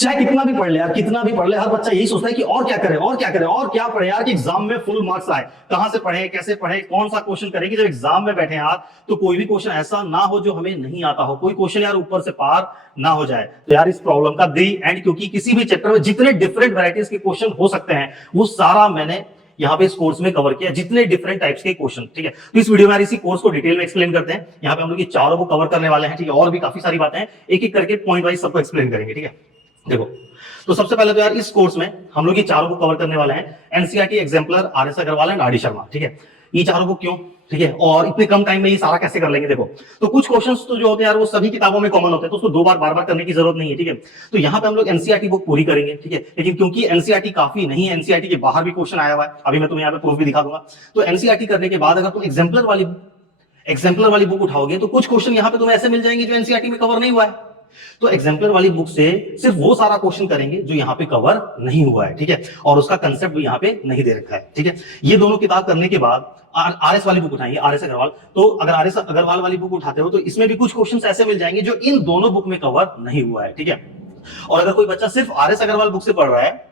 चाहे कितना भी पढ़ ले यार, कितना भी पढ़ ले, हर बच्चा यही सोचता है कि और क्या करे और क्या करे और क्या पढ़े यार कि एग्जाम में फुल मार्क्स आए। कहां से पढ़े, कैसे पढ़े, कौन सा क्वेश्चन करेंगे। जब एग्जाम में बैठे यार तो कोई भी क्वेश्चन ऐसा ना हो जो हमें नहीं आता हो, कोई क्वेश्चन यार ऊपर से पार ना हो जाए। तो यार इस प्रॉब्लम का दी एंड, क्योंकि किसी भी चैप्टर में जितने डिफरेंट वैरायटीज के क्वेश्चन हो सकते हैं वो सारा मैंने यहाँ पे इस कोर्स में कवर किया, जितने डिफरेंट टाइप्स के क्वेश्चन। ठीक है, तो इस वीडियो में यार इसी कोर्स को डिटेल में एक्सप्लेन करते हैं। यहाँ पे हम लोग ये चारों को कवर करने वाले हैं। ठीक है, और भी काफी सारी बातें हैं, एक एक करके पॉइंट वाइज सबको एक्सप्लेन करेंगे। ठीक है, देखो तो सबसे पहले तो यार इस कोर्स में हम लोग ये चारों को कवर करने वाले हैं, NCERT exemplar, R S Agarwal and R D Sharma. ठीक है, ये चारों को क्यों, ठीक है, और इतने कम टाइम में ये सारा कैसे कर लेंगे। देखो तो कुछ क्वेश्चंस तो जो होते हैं यार वो सभी किताबों में कॉमन होते हैं, तो उसको दो बार बार करने की जरूरत नहीं है। ठीक है, तो यहाँ पे हम लोग एनसीईआरटी बुक पूरी करेंगे। ठीक है, लेकिन क्योंकि एनसीईआरटी काफी नहीं है, एनसीईआरटी के बाहर भी क्वेश्चन आया हुआ है, अभी मैं तुम्हें यहाँ पे प्रूफ भी दिखा दूंगा। तो एनसीईआरटी करने के बाद अगर तुम एग्जाम्पलर वाली बुक उठाओगे तो कुछ क्वेश्चन यहाँ पे तुम्हें ऐसे मिल जाएंगे जो एनसीईआरटी में कवर नहीं हुआ है। तो एग्जाम्पलर वाली बुक से सिर्फ वो सारा क्वेश्चन करेंगे जो यहाँ पे कवर नहीं हुआ है। ठीक है, और उसका कंसेप्ट भी यहाँ पे नहीं दे रखा है। ठीक है, ये दोनों किताब करने के बाद आरएस वाली बुक उठाएंगे, आरएस अग्रवाल। तो अगर आरएस अग्रवाल वाली बुक उठाते हो तो इसमें भी कुछ क्वेश्चंस ऐसे मिल जाएंगे जो इन दोनों बुक में कवर नहीं हुआ है। ठीक है, और अगर कोई बच्चा सिर्फ आरएस अग्रवाल बुक से पढ़ रहा है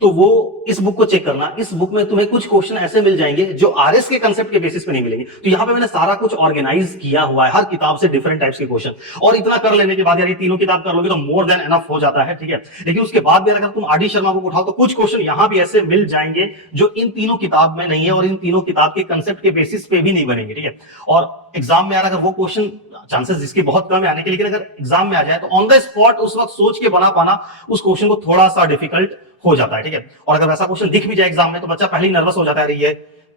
तो वो इस बुक को चेक करना, इस बुक में तुम्हें कुछ क्वेश्चन ऐसे मिल जाएंगे जो आरएस के कंसेप्ट के बेसिस पे नहीं मिलेंगे। तो यहाँ पे मैंने सारा कुछ ऑर्गेनाइज किया हुआ है, हर किताब से डिफरेंट टाइप्स के क्वेश्चन। और इतना कर लेने के बाद यार ये तीनों किताब कर लोगे तो मोर देन एनफ हो जाता है। ठीक है, लेकिन उसके बाद भी अगर तुम आर डी शर्मा बुक उठाओ तो कुछ क्वेश्चन यहाँ भी ऐसे मिल जाएंगे जो इन तीनों किताब में नहीं है और इन तीनों किताब के कंसेप्ट के बेसिस पे भी नहीं बनेंगे। ठीक है, और एग्जाम में यार अगर वो क्वेश्चन, चांसेस जिसके बहुत कम है आने के, लेकिन अगर एग्जाम में आ जाए तो ऑन द स्पॉट उस वक्त सोच के बना पाना उस क्वेश्चन को थोड़ा सा डिफिकल्ट हो जाता है। ठीक है, और अगर वैसा क्वेश्चन दिख भी जाए एग्जाम में तो बच्चा पहले ही नर्वस हो जाता है,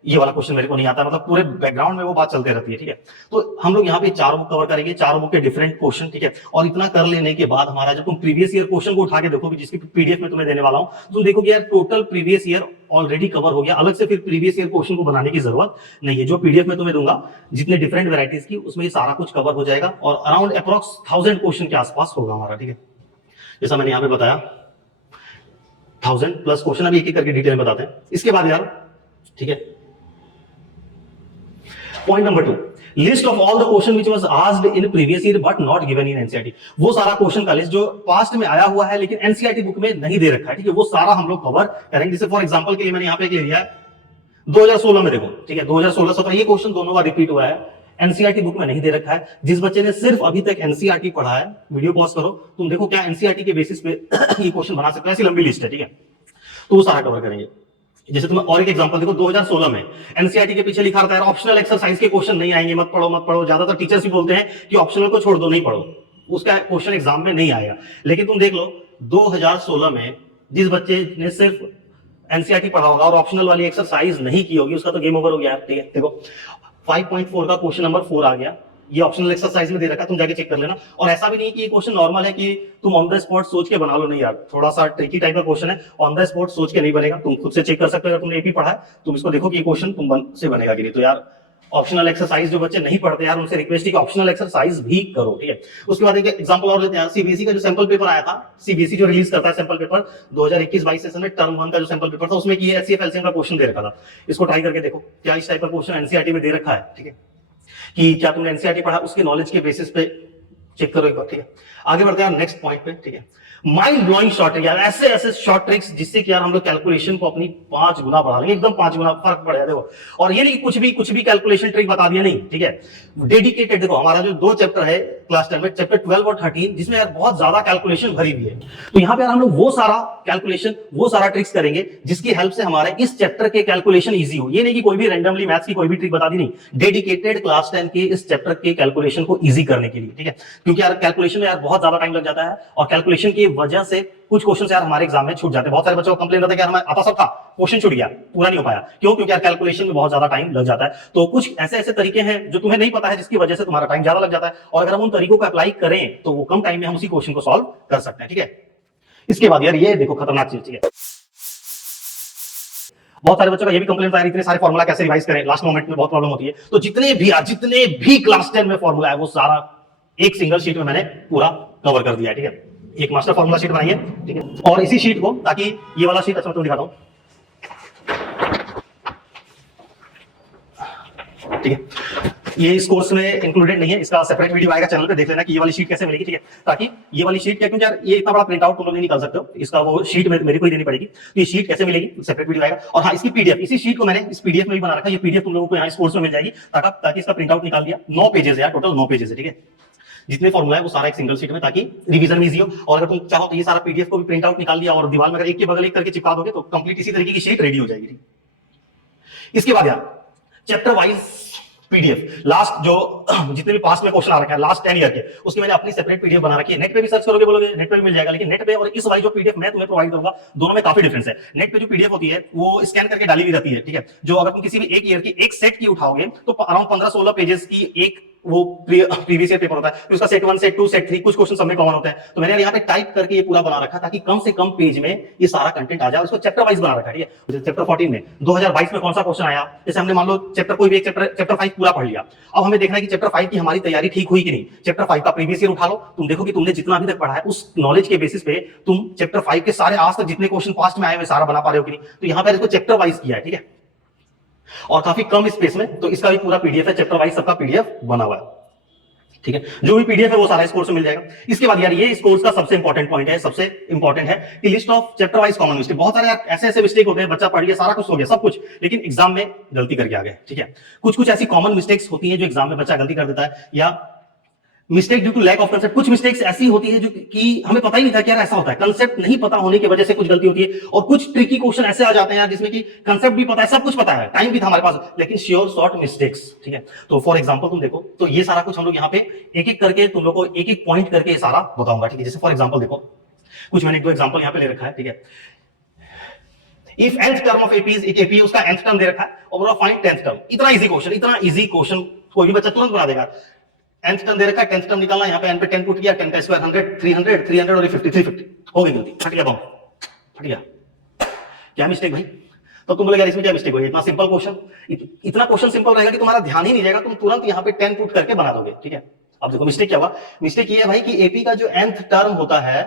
ये वाला क्वेश्चन मेरे को नहीं आता, मतलब पूरे बैकग्राउंड में वो बात चलते रहती है। ठीक है, तो हम लोग यहाँ पे चारों बुक कवर करेंगे, चारों बुक के डिफरेंट क्वेश्चन। ठीक है, और इतना कर लेने के बाद हमारा जब तुम प्रीवियस ईयर क्वेश्चन को उठा के देखोगे, जिसकी पीडीएफ में तुम्हें देने वाला हूं, तो तुम देखोगे यार total previous year already cover हो गया, अलग से फिर प्रीवियस ईयर क्वेश्चन को बनाने की जरूरत नहीं है। जो पीडीएफ में तुम्हें दूंगा जितने डिफरेंट वैरायटीज की, उसमें ये सारा कुछ कवर हो जाएगा और अराउंड अप्रॉक्स 1000 क्वेश्चन के आसपास होगा हमारा। ठीक है, जैसा मैंने यहाँ पे बताया 1000 प्लस क्वेश्चन, अभी एक एक करके डिटेल में बताते हैं। इसके बाद यार, ठीक है, point number 2, list of all the question which was asked in previous year but not given in NCERT. वो सारा क्वेश्चन का लिस्ट जो पास्ट में आया हुआ है लेकिन एनसीईआरटी बुक में नहीं दे रखा है। ठीक है, वो सारा हम लोग कवर करेंगे। जैसे फॉर एग्जांपल के लिए मैंने यहाँ पे ले लिया है 2016 में, देखो ठीक है, 2016-17 ये क्वेश्चन दोनों बार रिपीट हुआ है, एनसीईआरटी बुक में नहीं दे रखा है। जिस बच्चे ने सिर्फ अभी तक एनसीईआरटी पढ़ा है, वीडियो पॉज करो, तुम देखो क्या एनसीईआरटी के बेसिस पे ये क्वेश्चन बना सकते हो। ऐसी लंबी लिस्ट है। ठीक है, तो वो सारा कवर करेंगे। जैसे तुम्हें और एक एग्जांपल देखो, 2016 में एनसीईआरटी के पीछे लिखा रहता है ऑप्शनल एक्सरसाइज के क्वेश्चन नहीं आएंगे, मत पढ़ो मत पढ़ो। ज्यादातर टीचर्स भी बोलते हैं कि ऑप्शनल को छोड़ दो, नहीं पढ़ो, उसका क्वेश्चन एग्जाम में नहीं आएगा। लेकिन तुम देख लो 2016 में जिस बच्चे ने सिर्फ एनसीईआरटी पढ़ा होगा और ऑप्शनल वाली एक्सरसाइज नहीं की होगी, उसका तो गेम ओवर हो गया। ठीक है, देखो 5.4 का क्वेश्चन नंबर 4 आ गया, ये ऑप्शनल एक्सरसाइज में दे रखा है, तुम जाके चेक कर लेना। और ऐसा भी नहीं कि ये क्वेश्चन नॉर्मल है कि तुम ऑन द स्पॉट सोच के बना लो, नहीं यार, थोड़ा सा ट्रिकी टाइप का क्वेश्चन है, ऑन द स्पॉट सोच के नहीं बनेगा, तुम खुद से चेक कर सकते हो। अगर तुमने एपी पढ़ा है तुम इसको देखो कि ये क्वेश्चन तुम से बनेगा कि नहीं। तो यार ऑप्शनल एक्सरसाइज जो बच्चे नहीं पढ़ते यार उनसे रिक्वेस्ट है कि ऑप्शनल एक्सरसाइज भी करो। ठीक है, उसके बाद एक एग्जांपल और लेते हैं, सीबीएसई का जो सैंपल पेपर आया था, सीबीएसई जो रिलीज करता है सैंपल पेपर 2021-22 सेशन में, टर्म 1 का जो सैंपल पेपर था उसमें कि एचसीएफ एलसीएम का क्वेश्चन दे रखा था। इसको ट्राई करके देखो क्या इस टाइप का क्वेश्चन एनसीईआरटी में दे रखा है। ठीक है, कि क्या तुमने एनसीईआरटी पढ़ा, उसके नॉलेज के बेसिस पे चेक करो एक बार। ठीक है, आगे बढ़ते हैं नेक्स्ट पॉइंट पे। ठीक है, माइंड ब्लोइंग शॉर्ट ट्रिक, यार ऐसे ऐसे शॉर्ट ट्रिक्स जिससे कि यार हम लोग कैलकुलेशन को अपनी 5 गुना बढ़ा देंगे, एकदम 5 गुना फर्क पड़ जाएगा। देखो, और ये नहीं कुछ भी कैलकुलेशन ट्रिक बता दिया, नहीं। ठीक है, डेडिकेटेड, देखो हमारा जो 2 चैप्टर है क्लास 10 में, चैप्टर 12 और 13, जिसमें यार बहुत ज्यादा कैलकुलेशन भरी हुई है। तो यहाँ पे यार हम लोग वो सारा कैलकुलेशन, वो सारा ट्रिक्स करेंगे जिसकी हेल्प से हमारे इस चैप्टर के कैलकुलेशन इजी हो। ये नहीं कि कोई भी रैंडमली मैथ्स की कोई भी ट्रिक बता दी, नहीं, डेडिकेटेड क्लास 10 के इस चैप्टर के कैलकुलेशन को इजी करने के लिए। ठीक है, क्योंकि यार कैलकुलेशन में यार बहुत ज्यादा टाइम लग जाता है और कैलकुलेशन की वजह से कुछ क्वेश्चन यार हमारे एग्जाम में छूट जाते हैं। बहुत सारे बच्चों को कंप्लेन रहता है कि हमें आता सब था, क्वेश्चन छूट गया, पूरा नहीं हो पाया। क्यों? क्योंकि यार कैलकुलेशन में बहुत ज्यादा टाइम लग जाता है। तो कुछ ऐसे ऐसे तरीके हैं जो तुम्हें नहीं पता है, जिसकी वजह से तुम्हारा टाइम ज्यादा लग जाता है, और अगर हम उन तरीकों को अप्लाई करें तो वो कम टाइम में हम उसी क्वेश्चन को सॉल्व कर सकते हैं। ठीक है, इसके बाद यार ये देखो खतरनाक चीज। ठीक है, बहुत सारे बच्चों का ये भी कंप्लेंट आया, इतने सारे फॉर्मूला कैसे रिवाइज करें, लास्ट मोमेंट में बहुत प्रॉब्लम होती है। तो जितने भी क्लास 10 में फॉर्मूला है वो सारा एक सिंगल शीट में मैंने पूरा कवर कर दिया है। ठीक है, एक मास्टर फॉर्मूला शीट बनाइए। ठीक है, और इसी शीट को, ताकि ये वाला शीट, अच्छा मैं तुम्हें दिखाता हूं। ठीक है, ये इस कोर्स में इंक्लूडेड नहीं है, इसका सेपरेट वीडियो आएगा चैनल पे, देख लेना कि ये वाली शीट कैसे मिलेगी, ठीक है। ताकि ये वाली शीट क्या, क्योंकि यार ये इतना बड़ा प्रिंट आउट तुम लोग नहीं निकाल सकते हो, इसका वो शीट मेरे को ही देनी पड़ेगी। तो ये शीट कैसे मिलेगी, सेपरेट वीडियो आएगा। और हाँ, इसकी पीडीएफ, इसी शीट को मैंने इस पीडीएफ में भी बना रखा है, ये पीडीएफ तुम लोगों को यहाँ इस कोर्स में मिल जाएगी, ताकि इसका प्रिंट आउट निकाल दिया। 9 पेजेस है यार, टोटल 9 पेजेस है, ठीक है। जितने फॉर्मूला है वो सारा एक सिंगल शीट में, ताकि रिवीजन में इजी हो। और अगर तुम चाहो तो ये सारा पीडीएफ को भी प्रिंट आउट निकाल दिया और दीवार में अगर एक के बगल एक करके चिपका दोगे तो कंप्लीट इसी तरीके की शीट रेडी हो जाएगी। इसके बाद यार चैप्टर वाइज पीडीएफ, लास्ट जो जितने भी पास्ट में क्वेश्चन आ रखे हैं लास्ट 10 ईयर के, उसकी मैंने अपनी सेपरेट पीडीएफ बना रखी है। नेट पे भी सर्च करोगे, बोलोगे नेट पे भी मिल जाएगा, लेकिन नेट पे और इस वाली जो पीडीएफ मैं तुम्हें प्रोवाइड करूंगा, दोनों में काफी डिफरेंस है। नेट पे जो पीडीएफ होती है वो स्कैन करके डाली हुई रहती है, ठीक है। जो अगर तुम किसी भी एक ईयर की एक सेट की उठाओगे तो अराउंड 15-16 पेजेस की एक वो प्रीवियस ईयर पेपर होता है, फिर उसका सेट 1, सेट 2, सेट 3 कुछ क्वेश्चन सब में कॉमन होते हैं। तो मैंने यहाँ पे टाइप करके ये पूरा बना रखा ताकि कम से कम पेज में ये सारा कंटेंट आ जाए। उसको चैप्टर वाइज बना रखा है, ठीक है। चैप्टर 14 में 2022 में कौन सा क्वेश्चन आया, जैसे हमने मान लो चैप्टर कोई भी एक चैप्टर 5 पूरा पढ़ लिया। अब हमें देखना है कि चैप्टर 5 की हमारी तैयारी ठीक हुई कि नहीं। चैप्टर 5 का प्रीवियस ईयर उठा लो, तुम देखो कि तुमने जितना अभी तक पढ़ा है उस नॉलेज के बेसिस पे तुम चैप्टर 5 के सारे आज तक जितने क्वेश्चन पास्ट में आए हुए सारा बना पा रहे हो कि नहीं। तो यहाँ पर इसको चैप्टर वाइज किया है, ठीक है, और काफी कम स्पेस में। तो इसका भी पूरा पीडीएफ है, चैप्टर वाइज सबका पीडीएफ बना हुआ है, ठीक है। जो भी पीडीएफ है वो सारा इस कोर्स में मिल जाएगा। इसके बाद यार ये इस कोर्स का सबसे इंपॉर्टेंट पॉइंट है, सबसे इंपॉर्टेंट है कि list of chapter wise common mistake. बहुत सारे ऐसे ऐसे मिस्टेक होते हैं, बच्चा पढ़ लिया, सारा कुछ हो गया, सब कुछ, लेकिन एग्जाम में गलती करके आ गए, ठीक है। कुछ ऐसी कॉमन मिस्टेक्स होती है जो एग्जाम में बच्चा गलती कर देता है, या mistake due to lack of concept. कुछ मिस्टेक्स ऐसी होती है जो कि हमें पता ही नहीं था कि यार ऐसा होता है, कंसेप्ट नहीं पता होने की वजह से कुछ गलती होती है। और कुछ ट्रिकी क्वेश्चन ऐसे आ जाते हैं यार जिसमें कि कंसेप्ट भी पता है, सब कुछ पता है, टाइम भी था हमारे पास, लेकिन श्योर शॉर्ट मिस्टेक्स, ठीक है। तो फॉर एग्जांपल तुम देखो, तो ये सारा कुछ हम लोग यहाँ पे एक एक करके तुम लोग को एक एक पॉइंट करके सारा बताऊंगा, ठीक है। जैसे फॉर एग्जाम्पल देखो, कुछ मैंने 2 एग्जाम्पल यहाँ पे ले रखा है, ठीक है। If nth term of AP is AP, उसका nth टर्म दे रखा है और फाइंड 10th टर्म। इतना इजी क्वेश्चन कोई भी बच्चा तुरंत बना देगा। nth टर्म दे रखा है, 10th टर्म निकालना, यहाँ पे n पे 10 पुट किया, 10 का स्क्वायर 100, 300, 300 और 50, 350 हो गई गलती, फट गया बम, फट गया। क्या मिस्टेक भाई? तो तुम बोले यार इसमें क्या मिस्टेक हुई? इतना सिंपल क्वेश्चन, इतना क्वेश्चन सिंपल रहेगा कि तुम्हारा ध्यान ही नहीं जाएगा, तुम तुरंत यहाँ पे 10 पुट करके बना दोगे, ठीक है। अब देखो मिस्टेक क्या हुआ। मिस्टेक ये है भाई कि एपी का जो nth टर्म होता है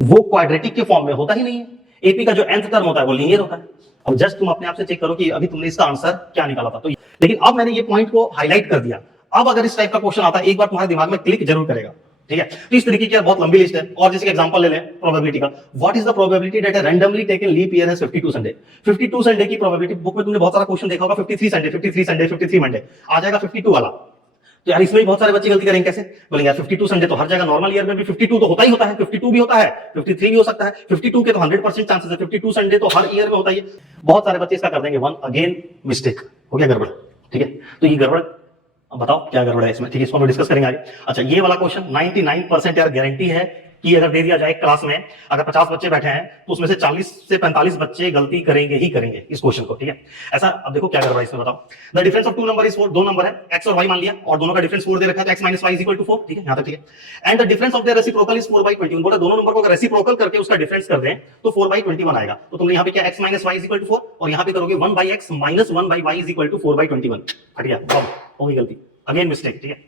वो क्वाड्रेटिक के फॉर्म में होता ही नहीं है। एपी का जो nth टर्म होता है वो लीनियर होता है। अब जस्ट तुम अपने आप से चेक करो कि अभी तुमने इसका आंसर क्या निकाला था। तो लेकिन अब मैंने ये पॉइंट को हाईलाइट कर दिया। अब अगर इस टाइप का क्वेश्चन आता है, एक बार तुम्हारे दिमाग में क्लिक जरूर करेगा, ठीक है। तो इस तरीके की बहुत लंबी लिस्ट है। और जैसे एग्जांपल ले लें प्रोबेबिलिटी का, what is the probability that a randomly taken leap year has 52 Sunday. 52 Sunday की प्रोबेबिलिटी, बुक में तुमने बहुत सारा क्वेश्चन देखा होगा, 53 संडे, 53 संडे, 53 मंडे, आ जाएगा 52 वाला। तो यार इसमें भी बहुत सारे बच्चे गलती करेंगे, कैसे बोलेंगे यार 52 संडे तो हर जगह नॉर्मल ईयर में भी 52 तो होता ही होता है, 52 भी होता है, 53 भी हो सकता है, 52 के तो 100% चांसेस है, 52 संडे तो हर ईयर में होता ही है। बहुत सारे बच्चे इसका कर देंगे वन अगेन मिस्टेक, हो गया गड़बड़, ठीक है। तो ये गड़बड़, अब बताओ क्या गड़बड़ है इसमें, ठीक है, इसको हम डिस्कस करेंगे आगे। अच्छा, ये वाला क्वेश्चन 99% यार गारंटी है कि अगर दे दिया जाए क्लास में, अगर 50 बच्चे बैठे हैं तो उसमें से 40 से 45 बच्चे गलती करेंगे ही करेंगे इस क्वेश्चन को, ठीक है। ऐसा, अब देखो क्या गड़बड़ है इसमें, बताओ। The difference of two number is 4, दो नंबर है x और y मान लिया, और दोनों का डिफरेंस 4 दे रखा है, तो x - y = 4, ठीक है, यहां तक ठीक है। And the difference of their reciprocal is 4/21, बोला दोनों नंबर को अगर रेसिप्रोकल करके उसका डिफरेंस कर दें तो 4/21 आएगा। तो तुमने यहां पे क्या x - y = 4 और यहां पे करोगे 1/x - 1/y = 4/21, हट गया, बम, हो गई गलती, अगेन मिस्टेक, ठीक है।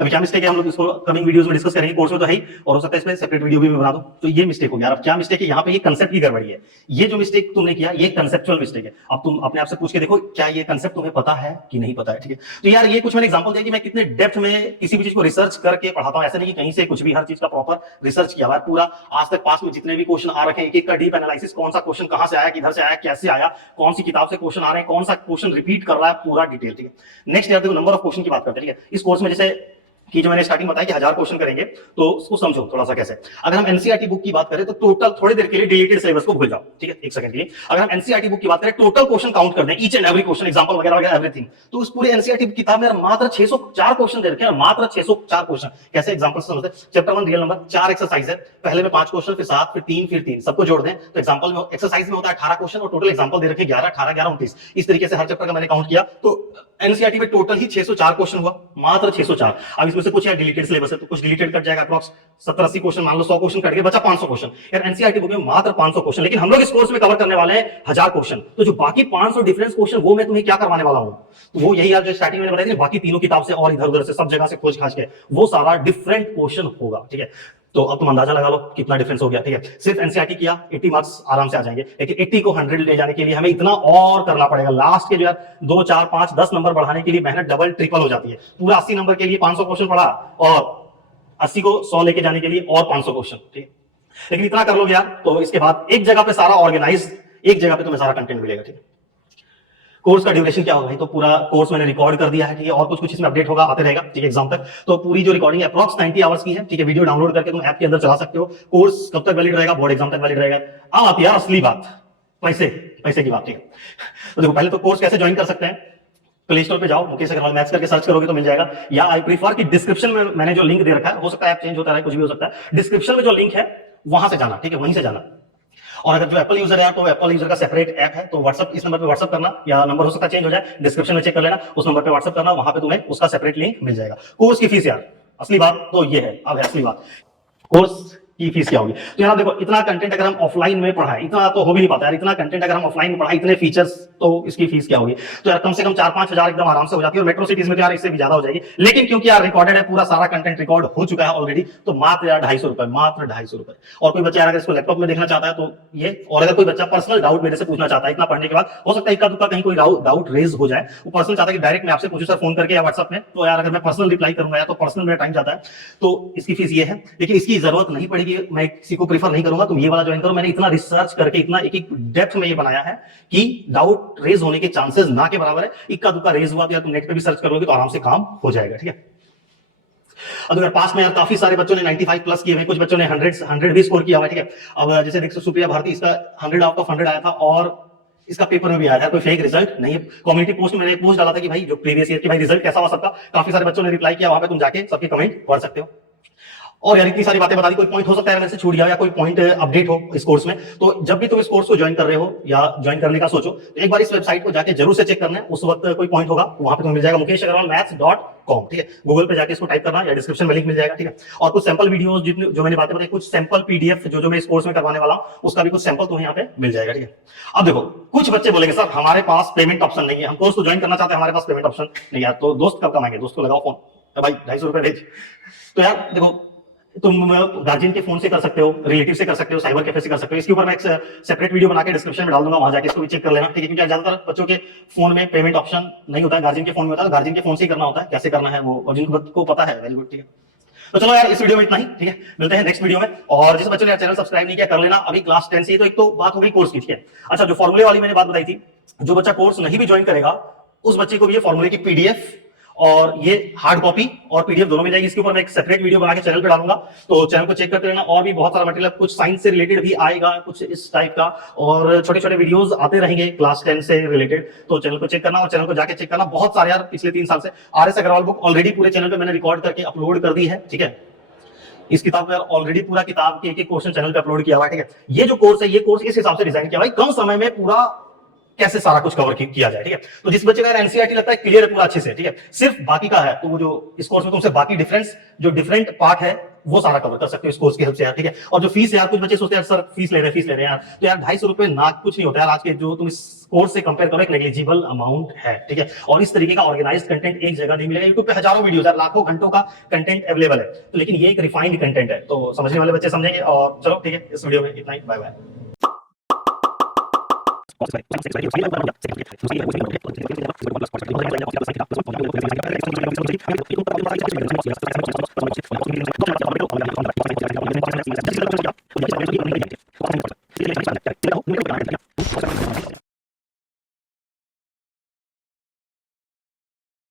अभी क्या मिस्टेक है हम लोग इसको कमिंग वीडियोस में डिस्कस करेंगे, कोर्स में तो है ही, और हो सकता है इसमें सेपरेट वीडियो भी मैं बना दूं। तो ये मिस्टेक हो गया। अब क्या मिस्टेक है यहाँ पे, ये कंसेप्ट की गड़बड़ी है। ये जो मिस्टेक तुमने किया ये कंसेप्चुअल मिस्टेक है। अब तुम अपने आप से पूछ के देखो क्या ये कंसेप्ट तुम्हें पता है कि नहीं पता है, ठीक है। तो यार ये कुछ मैंने एग्जांपल दिया कि मैं कितने डेप्थ में किसी भी चीज को रिसर्च करके पढ़ाता हूं। ऐसा नहीं कि कहीं से कुछ भी, हर चीज का प्रॉपर रिसर्च किया हुआ है पूरा। आज तक पास में जितने भी क्वेश्चन आ रखे हैं, एक एक का डीप एनालिसिस, कौन सा क्वेश्चन कहां से आया, किधर से आया, कैसे आया, कौन सी किताब से क्वेश्चन आ रहे हैं, कौन सा क्वेश्चन रिपीट कर रहा है, पूरा डिटेल, ठीक है। नेक्स्ट यार देखो नंबर ऑफ क्वेश्चन की बात करते हैं, ठीक है। इस कोर्स में जैसे कि जो मैंने स्टार्टिंग बताया कि 1000 क्वेश्चन करेंगे, तो उसको समझो थोड़ा सा कैसे। अगर हम एनसीईआरटी बुक की बात करें तो टोटल, थोड़ी देर के लिए डिलीटेड सिलेबस को भूल जाओ, ठीक है, एक सेकंड के लिए। अगर हम एनसीईआरटी बुक की बात करें, टोटल क्वेश्चन काउंट कर दें, each and every question, example वगैरह वगैरह एवरीथिंग, तो उस पूरे एनसीईआरटी किताब में मात्र 604 क्वेश्चन दे रखे हैं, मात्र 604 क्वेश्चन। कैसे एग्जांपल समझते हैं। चैप्टर 1 रियल नंबर, 4 एक्सरसाइज है, पहले में 5 क्वेश्चन, फिर 7, फिर 3, फिर 3, सबको जोड़ दें तो एग्जांपल में, एक्सरसाइज में होता है 18 क्वेश्चन, और टोटल एग्जांपल दे रखे 11, 18, 11, 29। इस तरीके से हर चैप्टर का मैंने काउंट किया, तो एनसीईआरटी में टोटल ही 604 क्वेश्चन हुआ, मात्र 604। अब इसमें से कुछ यार डिलीटेड सिलेबस है, तो कुछ डिलीटेड कट जाएगा, अप्रॉक्स 70-80 क्वेश्चन, मान लो 100 क्वेश्चन कट गए, बचा 500 क्वेश्चन। यार एनसीईआरटी बुक में मात्र 500 क्वेश्चन, लेकिन हम लोग इस कोर्स में कवर करने वाले हैं 1000 क्वेश्चन। तो जो बाकी 500 डिफरेंस क्वेश्चन, वो मैं तुम्हें क्या करवाने वाला हूं, तो वो यही यार जो स्टार्टिंग में बताया, बाकी तीनों किताब से और इधर उधर से सब जगह से खोज खाज के वो सारा डिफरेंट क्वेश्चन होगा, ठीक है। तो अब तुम अंदाजा लगा लो कितना डिफरेंस हो गया, ठीक है। सिर्फ एनसीईआरटी किया 80 मार्क्स आराम से आ जाएंगे, लेकिन 80 को 100 ले जाने के लिए हमें इतना और करना पड़ेगा। लास्ट के जो है 2 4 5 10 नंबर बढ़ाने के लिए मेहनत डबल ट्रिपल हो जाती है। पूरा 80 नंबर के लिए 500 क्वेश्चन पढ़ा और 80 को 100 लेके जाने के लिए और 500 क्वेश्चन, ठीक है। लेकिन इतना कर लोगे यार तो इसके बाद एक जगह पे सारा ऑर्गेनाइज, एक जगह पे तुम्हें सारा कंटेंट मिलेगा, ठीक है। कोर्स का ड्यूरेशन क्या होगा भाई, तो पूरा कोर्स मैंने रिकॉर्ड कर दिया है, ठीक है। और कुछ कुछ इसमें अपडेट होगा, आते रहेगा, ठीक है, एग्जाम तक। तो पूरी जो रिकॉर्डिंग है अप्रॉक्स 90 आवर्स की है, ठीक है। वीडियो डाउनलोड करके तुम ऐप के अंदर चला सकते हो। कोर्स कब तक वैलिड रहेगा, बोर्ड एग्जाम तक वैलिड रहेगा। अब आती है यार असली बात, पैसे, पैसे की बात, ठीक है। तो देखो पहले तो कोर्स कैसे ज्वाइन कर सकते हैं, प्ले स्टोर पे जाओ, मुकेश अग्रवाल मैथ्स करके सर्च करोगे तो मिल जाएगा, या आई प्रीफर कि डिस्क्रिप्शन में मैंने जो लिंक दे रखा है, हो सकता है ऐप चेंज होता रहे, कुछ भी हो सकता है, डिस्क्रिप्शन में जो लिंक है वहां से जाना, ठीक है, वहीं से जाना। और अगर जो एप्पल यूजर है तो एप्पल यूजर का सेपरेट ऐप है, तो व्हाट्सएप, इस नंबर पे व्हाट्सएप करना, या नंबर हो सकता है चेंज हो जाए, डिस्क्रिप्शन में चेक कर लेना, उस नंबर पे व्हाट्सएप करना, वहां पे तुम्हें उसका सेपरेट लिंक मिल जाएगा। कोर्स की फीस यार, असली बात तो ये है, अब है असली बात, कोर्स की फीस क्या होगी। तो यार देखो इतना कंटेंट अगर हम ऑफलाइन में पढ़ाएं, इतना तो हो भी नहीं पाता यार, इतना कंटेंट अगर हम ऑफलाइन में पढ़ाएं, इतने फीचर्स, तो इसकी फीस क्या होगी। तो यार कम से कम 4-5 हजार एकदम आराम से हो जाती है, और मेट्रो सिटीज में तो यार इससे भी ज्यादा हो जाएगी। लेकिन क्योंकि यार रिकॉर्डेड है, पूरा सारा कंटेंट रिकॉर्ड हो चुका है ऑलरेडी, तो मात्र यार 250 रुपए, मात्र 250 रुपए। और कोई बच्चा यार अगर इसको लैपटॉप में देखना चाहता है तो ये, और अगर कोई बच्चा पर्सनल डाउट मेरे से पूछना चाहता है इतना पढ़ने के बाद, हो सकता है इक्का दुक्का कहीं कोई डाउट रेज हो जाए, वो पर्सनल चाहता है कि डायरेक्ट मैं आपसे पूछूं सर फोन करके या व्हाट्सएप में, तो यार अगर मैं पर्सनल रिप्लाई करूंगा या तो पर्सनल मेरा टाइम जाता है, तो इसकी फीस ये है। लेकिन इसकी जरूरत नहीं पड़ेगी, मैं किसी को प्रीफर नहीं करूंगा तुम ये वाला ज्वाइन करो। मैंने इतना रिसर्च करके इतना एक डेप्थ में ये बनाया है कि डाउट रेज होने के चांसेस ना के बराबर है। इक्का दुक्का रेज हुआ तो यार तुम नेट पे भी सर्च करोगे तो आराम से काम हो जाएगा, ठीक है। अब अगर पास में यार काफी सारे बच्चों ने 95 प्लस किए हुए, कुछ बच्चों ने 100 भी स्कोर किया हुआ, ठीक है। अब जैसे देखो सुप्रिया भारती, इसका 100 आउट ऑफ 100 आया था, और इसका पेपर में भी आया था, कोई फेक रिजल्ट नहीं है। कम्युनिटी पोस्ट में मैंने एक पोस्ट डाला था कि भाई जो प्रीवियस ईयर की भाई रिजल्ट कैसा हुआ सबका, काफी सारे बच्चों ने रिप्लाई किया, वहां पे तुम जाके सबके कमेंट पढ़ सकते हो। और यार इतनी सारी बातें बता दी, कोई पॉइंट हो सकता है मेरे से छूट गया, या कोई पॉइंट अपडेट हो इस कोर्स में, तो जब भी तुम इस कोर्स को ज्वाइन कर रहे हो या ज्वाइन करने का सोचो, तो एक बार इस वेबसाइट को जाके जरूर से चेक करना है। उस वक्त कोई पॉइंट होगा वहां पे तुम्हें मिल जाएगा mukeshagarwalmaths.com, ठीक है। गूगल पे जाके इसको टाइप करना, या डिस्क्रिप्शन में लिंक मिल जाएगा, ठीक है। और कुछ सैंपल वीडियोस जितने जो मैंने बातें बताई, कुछ सैंपल पीडीएफ जो मैं इस कोर्स में करवाने वाला हूं, उसका भी कुछ सैंपल तुम्हें यहाँ पे मिल जाएगा, ठीक है। अब देखो कुछ बच्चे बोलेंगे सर हमारे पास पेमेंट ऑप्शन नहीं है, हम कोर्स को ज्वाइन करना चाहते हैं, हमारे पास पेमेंट ऑप्शन नहीं है, तो दोस्त कब कमाएंगे, दोस्त को लगाओ फोन, भाई 250 रुपए भेज। तो यार देखो तुम गार्जियन के फोन से कर सकते हो, रिलेटिव से कर सकते हो, साइबर कैफे से कर सकते हो। इसके ऊपर मैं एक सेपरेट वीडियो बना के डिस्क्रिप्शन में डाल दूंगा, वहां जाके इसको भी चेक कर लेना, ठीक है। क्योंकि ज्यादातर बच्चों के फोन में पेमेंट ऑप्शन नहीं होता है, गार्जियन के फोन में होता है, तो गार्जियन के फोन से ही करना होता है, कैसे करना है वो, और जिनको पता है वेरी गुड, ठीक है। तो चलो यार इस वीडियो में इतना ही, ठीक है। मिलते हैं नेक्स्ट वीडियो में। और जिस बच्चों ने चैनल सब्सक्राइब नहीं किया कर लेना, अभी क्लास 10 से। तो एक तो बात हो गई कोर्स की, ठीक है। अच्छा जो फॉर्मूले वाली मैंने बात बताई थी, जो बच्चा कोर्स नहीं भी ज्वाइन करेगा उस बच्चे को भी ये फॉर्मूले की पीडीएफ और ये हार्ड कॉपी और पीडीएफ दोनों मिल जाएगी। इसके ऊपर मैं एक सेपरेट वीडियो बना के चैनल पे डालूंगा, तो चैनल को चेक करते रहना। और भी बहुत सारा मटेरियल, कुछ साइंस से रिलेटेड भी आएगा, कुछ इस टाइप का, और छोटे छोटे वीडियोस आते रहेंगे क्लास 10 से रिलेटेड। तो चैनल को चेक करना, और चैनल को जाके चेक करना। बहुत सारे यार पिछले 3 साल से आर.एस. अग्रवाल बुक ऑलरेडी पूरे चैनल पे मैंने रिकॉर्ड करके अपलोड कर दी है, ठीक है। इस किताब में ऑलरेडी पूरा किताब के एक क्वेश्चन चैनल पे अपलोड किया हुआ है, ठीक है। ये जो कोर्स है, ये कोर्स इस हिसाब से डिजाइन किया हुआ है, कम समय में पूरा कैसे सारा कुछ कवर किया जाए, ठीक है। तो जिस बच्चे का एनसीईआरटी लगता है क्लियर है पूरा अच्छे से, ठीक है, सिर्फ बाकी का है, तो वो जो इस कोर्स में तुमसे बाकी डिफरेंट पार्ट है वो सारा कवर कर सकते हो इस कोर्स की हेल्प से यार, ठीक है। और जो फीस है यार, कुछ बच्चे सोचते हैं सर फीस ले रहे हैं यार, तो यार 250 रुपए ना कुछ नहीं होता यार। आज के जो तुम इस कोर्स से कंपेयर करो, एक नेग्लिजिबल अमाउंट है, ठीक है। और इस तरीके का ऑर्गेनाइज्ड कंटेंट एक जगह नहीं मिलेगा। यूट्यूब पे हजारों वीडियोस है, लाखों घंटों का कंटेंट अवेलेबल है, तो लेकिन ये एक रिफाइंड कंटेंट है, तो समझने वाले बच्चे समझेंगे। और चलो ठीक है, इस वीडियो में इतना ही, बाय बाय।